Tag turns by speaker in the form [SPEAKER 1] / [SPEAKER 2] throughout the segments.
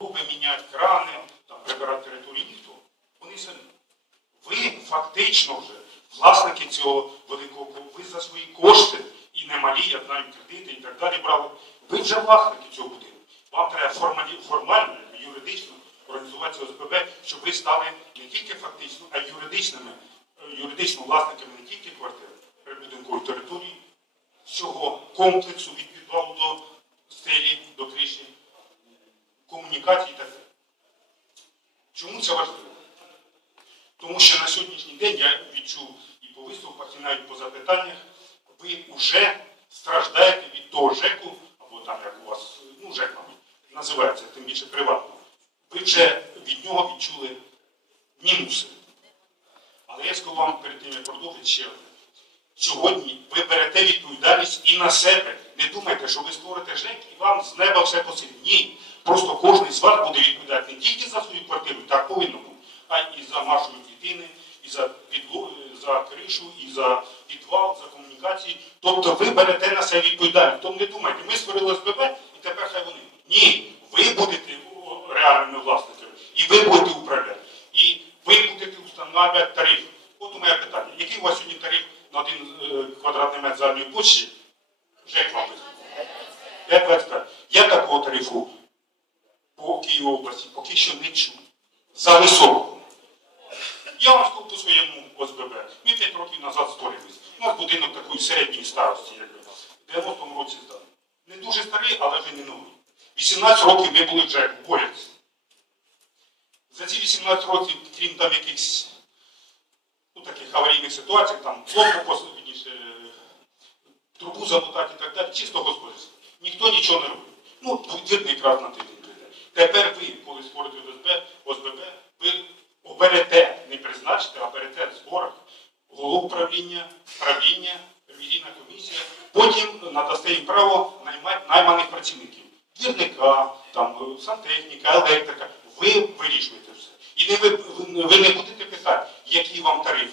[SPEAKER 1] Труби міняти крани, там, прибирати територію ніхто. Вони самі. Ви фактично вже власники цього великого клубу. Ви за свої кошти і немалі, я знаю, кредити і так далі брали. Ви вже власники цього будинку. Вам треба формалі, формально, юридично організувати ОСББ, щоб ви стали не тільки фактично, а й юридичними, е, юридично власниками не тільки квартир, прибудинкової території, всього комплексу від підвалу до стелі, до криші, комунікацій і так далі. Чому це важливо? Тому що на сьогоднішній день я відчув і по виступах, і навіть по запитаннях, ви вже страждаєте від того ЖЕКу, або там як у вас, ну ЖЕК, мабуть, називається, тим більше приватно. Ви вже від нього відчули мінуси. Але я скажу вам перед тим, як продовжити ще. Сьогодні ви берете відповідальність і на себе. Не думайте, що ви створите ЖЕК і вам з неба все посилить. Ні. Просто кожен з вас буде відповідати не тільки за свою квартиру, так повинно бути, а й за маршові клітини, і за підлогу, за кришу, і за підвал, за комунікації. Тобто ви берете на себе відповідальність. Тому не думайте, ми створили СББ і тепер хай вони. Ні, ви будете о, реальними власниками, і ви будете управляти. І ви будете встановлювати тариф. От у мене питання. Який у вас сьогодні тариф на один е, квадратний площі? ЖЕК визнає. 5,25. Я такого тарифу по Київській області поки що не чув. За високого. Я вам скажу по своєму ОСББ. Ми 5 років назад створились. У нас будинок такої середньої старості, як в 90-му році зданий. Не дуже старий, але вже не новий. 18 років ми були вже поряд. За ці 18 років, крім там якихось ну, таких аварійних ситуацій, там хлопку посадніше, трубу замотати і так далі, чисто господарство. Ніхто нічого не робить. Ну, двірник раз на тиждень прийде. Тепер ви, коли створите ОСБ, ОСББ, ви оберете, не призначите, а берете в зборах голову управління, правління, ревізійна комісія, потім надасте їм право наймати найманих працівників. Двірника, там, сантехніка, електрика. Ви вирішуєте все. І не ви, ви- не будете питати, який вам тариф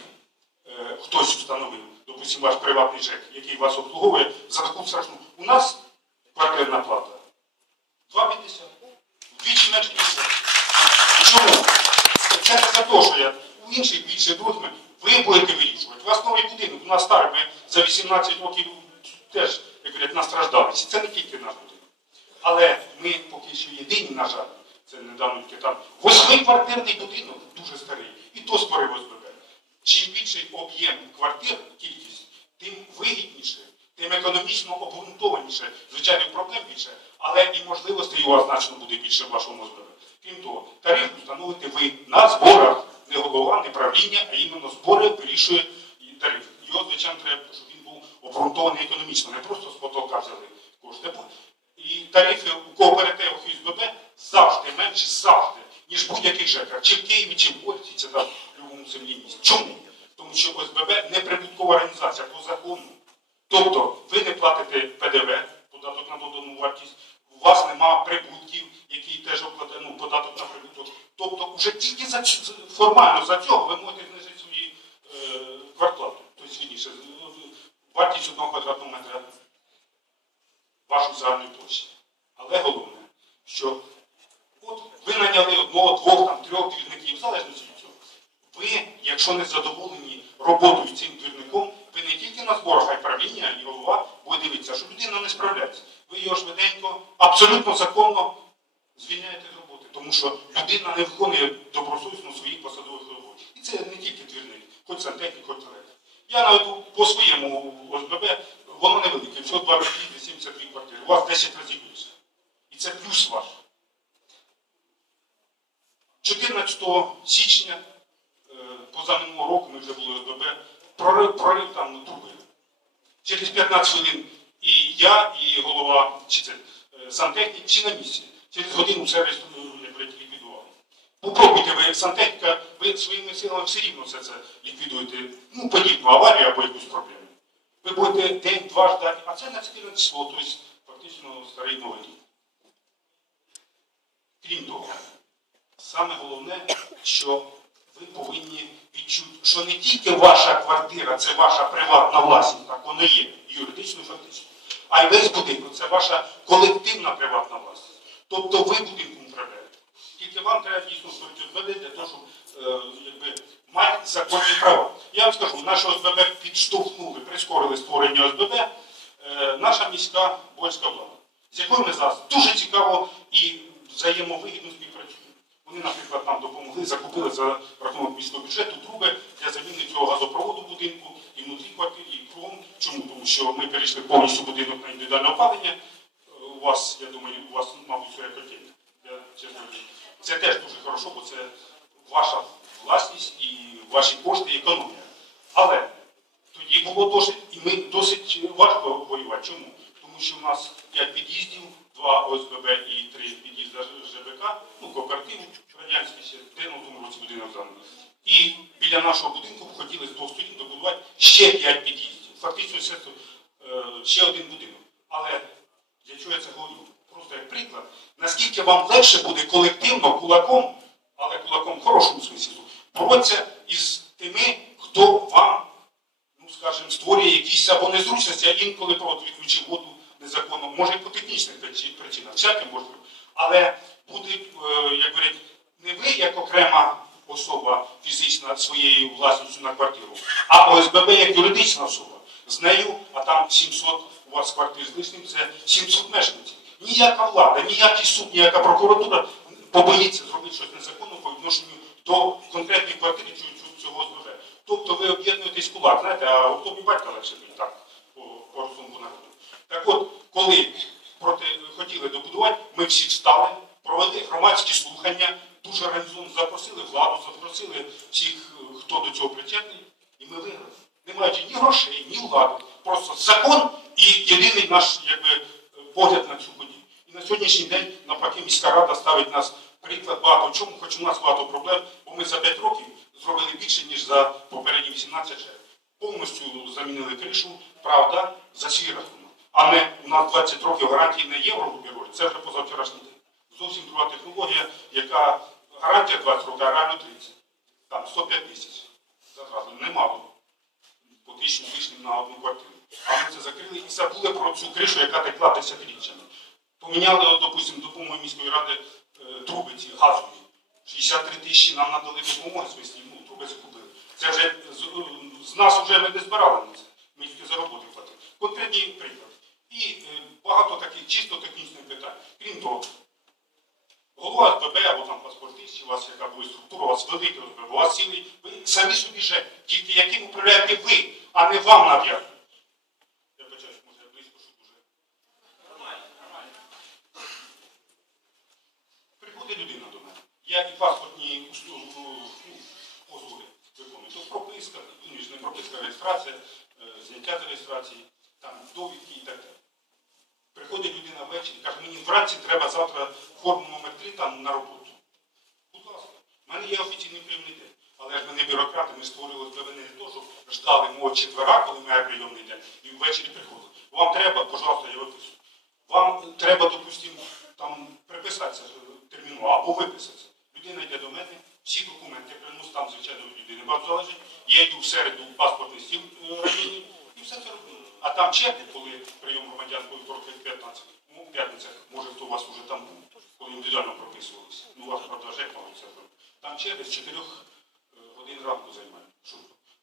[SPEAKER 1] е, хтось встановив, допустимо, ваш приватний ЖЕК, який вас обслуговує за таку страшну. У нас квартирна плата 2,50. Вдвічі менше, ніж. Чому? Це не за те, що я у інших більше других, ви будете вирішувати. У вас новий будинок, у нас старий, ми за 18 років теж, як говорять, настраждалися. Це не тільки наш будинок. Але ми поки що єдині, на жаль, це недавно тільки там, восьмиквартирний будинок, дуже старий, і то створив ОСББ. Чим більший об'єм квартир, кількість, тим вигідніше, тим економічно обґрунтованіше. Звичайно, проблем більше, але і можливостей вас значно буде більше в вашому ОСББ. Крім того, тариф встановите ви на зборах, не голова, не правління, а іменно збори вирішує тариф. Його, звичайно, треба, щоб він був обґрунтований економічно, не просто з потолка взяли кошти. І тарифи у кооперативах і СББ завжди менші, завжди, ніж будь-яких ЖЕКах. Чи в Києві, чи в Польщі, чи там в любому селі. Чому? Тому що ОСББ не прибуткова організація закону. Тобто ви не платите ПДВ, податок на додану вартість, у вас нема прибутків, які теж обкладає ну, податок на прибуток. Тобто вже тільки за формально за цього ви можете знижити свої е, квартплату. Тобто, вірніше, вартість одного квадратного метра вашої загальної площі. Але головне, що от ви наняли одного, двох, там, трьох двірників, в залежності від цього. Ви, якщо не задоволені роботою цим двірником, ви не тільки на зборах, а правління і голова буде дивитися, що людина не справляється. Ви його швиденько, абсолютно законно звільняєте з роботи, тому що людина не виконує добросовісно своїх посадових робот. І це не тільки двірник, хоч сантехнік, хоч електрик. Я наведу по своєму ОСББ, воно невелике, всього 2 роки 72 квартири. У вас 10 разів більше. І це плюс ваш. 14 січня е, позаминулого року ми вже були ОСББ, прорив, прорив там труби. Через 15 хвилин і я, і голова чи це, е, сантехнік, чи на місці. Через годину реєстру- як ліквідували. Попробуйте ви сантехніка, ви своїми силами все рівно все це ліквідуєте. Ну, подібну аварію або якусь проблему. Ви будете день-два ждати, а це на 14 число, тобто фактично старий новий. Крім того, саме головне, що ви повинні відчути, що не тільки ваша квартира це ваша приватна власність, так воно є, юридично і фактично, а й весь будинок це ваша колективна приватна власність. Тобто ви будинком управляєте. Тільки вам треба дійсно ОСББ для того, щоб е, мати законні права. Я вам скажу, наше ОСББ підштовхнули, прискорили створення ОСББ е, наша міська польська влада, з якою ми зараз дуже цікаво і взаємовигідно співпрацюємо. Вони, наприклад, нам допомогли, закупили за рахунок міського бюджету труби для заміни цього газопроводу будинку і внутрі квартир, і кругом. Чому? Тому що ми перейшли повністю будинок на індивідуальне опалення. Е, У вас, я думаю, у вас, мабуть, своя котельня. Це теж дуже хорошо, бо це ваша власність і ваші кошти, і економія. Але тоді було досить, і ми досить важко воювати. Чому? Тому що в нас 5 під'їздів, 2 ОСББ і 3 під'їзди ЖБК, ну, кооператив радянський ще, на тому році будинок зданий. І біля нашого будинку хотіли з двох сторін добудувати ще 5 під'їздів. Фактично це е, ще один будинок. Але для чого я це говорю? Просто як приклад, наскільки вам легше буде колективно кулаком, але кулаком в хорошому смислі, боротися із тими, хто вам ну, скажімо, створює якісь або незручності, а інколи просто відключив воду незаконно, може і по технічних причинах, всяке може бути. Але буде, е, як говорять, не ви як окрема особа фізична своєю власністю на квартиру, а ОСББ як юридична особа. З нею, а там 700 у вас квартир з лишнім, це 700 мешканців. Ніяка влада, ніякий суд, ніяка прокуратура побоїться зробити щось незаконне по відношенню до конкретної квартири чи цього ОСББ. Тобто ви об'єднуєтесь кулак, знаєте, а от і батька легше так, по, по рахунку народу. Так от, коли проти, хотіли добудувати, ми всі встали, провели громадські слухання, дуже організовано запросили владу, запросили всіх, хто до цього причетний, і ми виграли. Не маючи ні грошей, ні влади. Просто закон і єдиний наш якби, погляд на цю подію. І на сьогоднішній день, навпаки, міська рада ставить нас приклад багато в чому, хоч у нас багато проблем, бо ми за 5 років зробили більше, ніж за попередні 18 років. Повністю замінили кришу, правда, за свій рахунок. А не у нас 20 років гарантії на єврорубіжі, це вже позавчорашній день. Зовсім друга технологія, яка гарантія 20 років, а реально 30. Там 105 тисяч. Зразу немало. По тисячу лишнім на одну квартиру. А ми це закрили і забули про цю кришу, яка текла десятиріччями. Поміняли, допустимо, допомогою міської ради е, труби ці газові. 63 тисячі нам надали допомоги, в смислі, ну, труби закупили. Це вже з, з нас вже ми не збирали на це. Ми тільки за роботу платили. Конкретний приклад. І е, багато таких чисто технічних питань. Крім того, голова СББ або там паспортист, у вас яка буде структура, у вас великий СББ, у вас цілий, ви самі собі ЖЕК, тільки яким управляєте ви, а не вам нав'язують. Я і паспортні ну, послуги виконую. Тут прописка, ну, не прописка, реєстрація, е, зняття реєстрації, там довідки і так далі. Приходить людина ввечері, каже, мені вранці треба завтра форму номер 3 там на роботу. Будь ласка, в мене є офіційний прийомний день. Але ж ми не бюрократи, ми створили СБВ не того, щоб ждали мого четвера, коли має прийомний день, і ввечері приходили. Вам треба, пожалуйста, я виписую. Вам треба, допустимо, там приписатися терміну або виписатися. Людина йде до мене, всі документи приносить, там, звичайно, від людини багато залежить. Я йду в середу в паспортний стіл е, і все це роблю. А там черги, коли прийом громадян по вівторок 15, ну, п'ятниця, може хто у вас вже там був, коли індивідуально прописувалися. Ну, вас, правда, мабуть, це. Там черги з 4 годин ранку займає.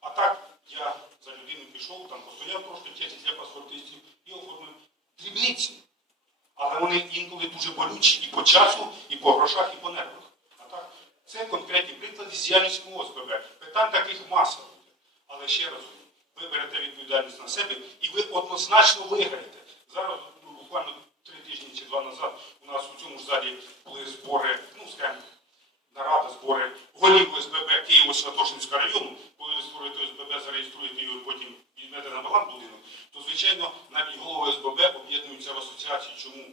[SPEAKER 1] А так, я за людину пішов, там постояв трошки честь для паспортистів і оформив дрібниці. Але вони інколи дуже болючі і по часу, і по грошах, і по нервах. А так, це конкретні приклади з діяльністю ОСББ. Питань таких маса буде. Але ще раз, ви берете відповідальність на себе і ви однозначно виграєте. Зараз, ну, буквально три тижні чи два назад, у нас у цьому ж залі були збори, ну, скажімо, нарада, збори голів ОСББ Києво-Святошинського району, коли ви створюєте ОСББ, зареєструєте його, потім візьмете на баланс будинок, то, звичайно, навіть голови ОСББ об'єднуються в асоціації. Чому?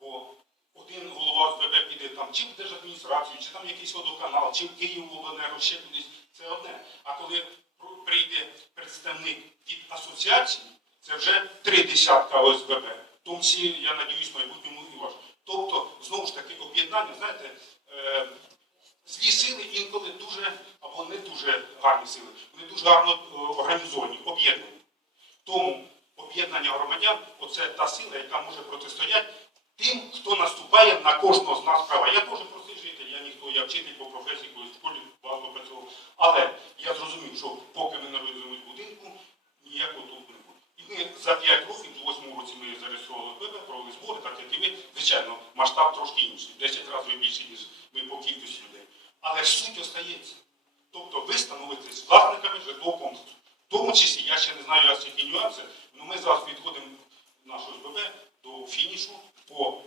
[SPEAKER 1] Бо один голова ОСББ піде там чи в держадміністрацію, чи там якийсь водоканал, чи в Київобленерго, ще кудись, це одне. А коли пр- прийде представник від асоціації, це вже три десятка ОСББ. В тому числі, я надіюсь, в майбутньому і ваш. Тобто, знову ж таки, об'єднання, знаєте, е, злі сили інколи дуже або не дуже гарні сили, вони дуже гарно е, організовані, об'єднані. Тому об'єднання громадян оце та сила, яка може протистояти тим, хто наступає на кожного з нас права. Я теж простий житель, я ніхто, я вчитель по професії, колись в школі багато працював. Але я зрозумів, що поки ми народилися в будинку, ніякого толку не буде. І ми за 5 років, у 8 році ми зареєстрували ББ, провели збори, так як і ви. Звичайно, масштаб трошки інший, 10 разів більший, ніж ми по кількості людей. Але суть остається. Тобто ви становитесь власниками житлового комплексу. В тому числі, я ще не знаю як які нюанси, але ми зараз підходимо нашого СББ до фінішу по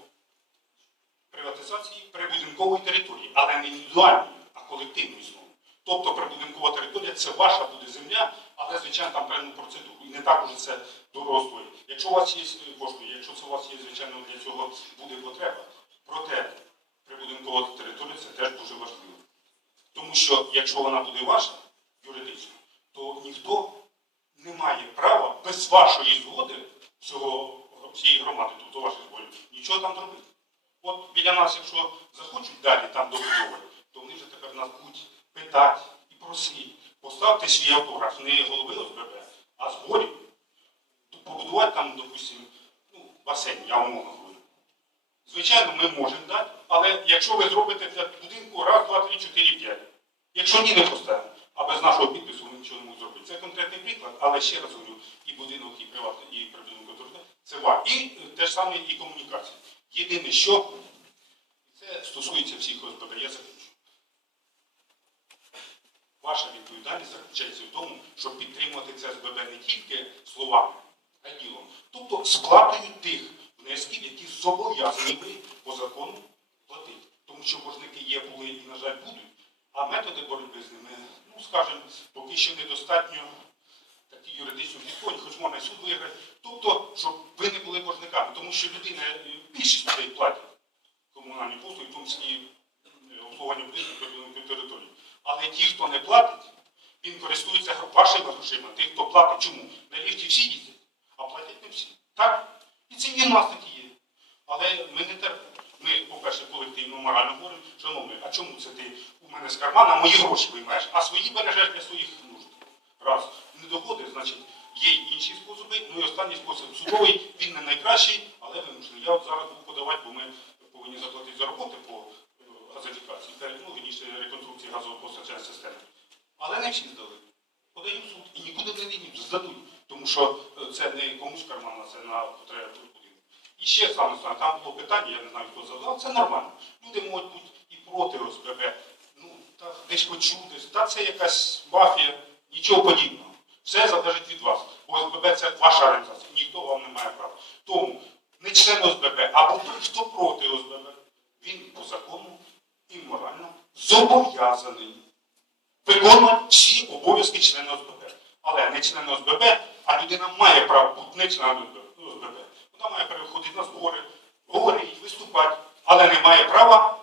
[SPEAKER 1] приватизації прибудинкової території, але не індивідуальної, а колективної знову. Тобто прибудинкова територія це ваша буде земля, але звичайно там певну процедуру. І не так уже це дорого стоїть. Якщо у вас є коштує, якщо це у вас є, звичайно, для цього буде потреба. Проте прибудинкова територія це теж дуже важливо. Тому що якщо вона буде ваша юридично, то ніхто не має права без вашої згоди цього, цієї громади, тобто ваших зборів, нічого там зробити. От біля нас, якщо захочуть далі там добудовувати, то вони вже тепер нас будуть питати і просити. Поставте свій автограф, не голови ОСББ, а зборів. Побудувати там, допустимо, ну, басейн, я умовно говорю. Звичайно, ми можемо дати, але якщо ви зробите для будинку раз, два, три, чотири, п'ять. Якщо ні, не поставимо. А без нашого підпису ми нічого не можемо зробити. Це конкретний приклад, але ще раз говорю, і будинок, і приватний, і прибудинок це ва. І е, те ж саме і комунікація. Єдине, що і це стосується всіх ОСББ, я закінчу. Ваша відповідальність заключається в тому, щоб підтримувати це СББ не тільки словами, а й ділом. Тобто сплатою тих внесків, які зобов'язані ви по закону платити. Тому що боржники є, були і, на жаль, будуть. А методи боротьби з ними, ну скажімо, поки що недостатньо такі юридично підходять, хоч можна і суд виграти. Тобто, щоб ви не були боржниками, тому що людина, е, більшість людей платять комунальні послуги, в тому числі е, обслуговування будинку території. Але ті, хто не платить, він користується вашими грошима. Тих, хто платить, чому? На ліфті всі їздять, а платять не всі. Так? І це в нас такі є. Але ми не терпимо. Ми, по-перше, колективно, морально говоримо, шановний, а чому це ти у мене з кармана мої гроші виймаєш, а свої бережеш для своїх нужд? Раз. Не доходить, значить, є інші способи. Ну і останній спосіб судовий, він не найкращий, але вимушений. Я от зараз буду подавати, бо ми повинні заплатити за роботи по е, газифікації, ну, вірніше, реконструкції газопостачальної системи. Але не всі здали. Подають в суд і нікуди не винні, здадуть. Тому що е, це не комусь кармана, це на потреби будинку. І ще саме там було питання, я не знаю, хто задав, це нормально. Люди можуть бути і проти ОСББ. Ну, десь почути, та це якась мафія, нічого подібного. Все залежить від вас. ОСББ це ваша організація, ніхто вам не має права. Тому не член ОСББ, або хто проти ОСББ, він по закону і морально зобов'язаний виконувати всі обов'язки члена ОСББ. Але не член ОСББ, а людина має право бути не членом ОСББ. Вона має переходити на збори, говорити, виступати, але не має права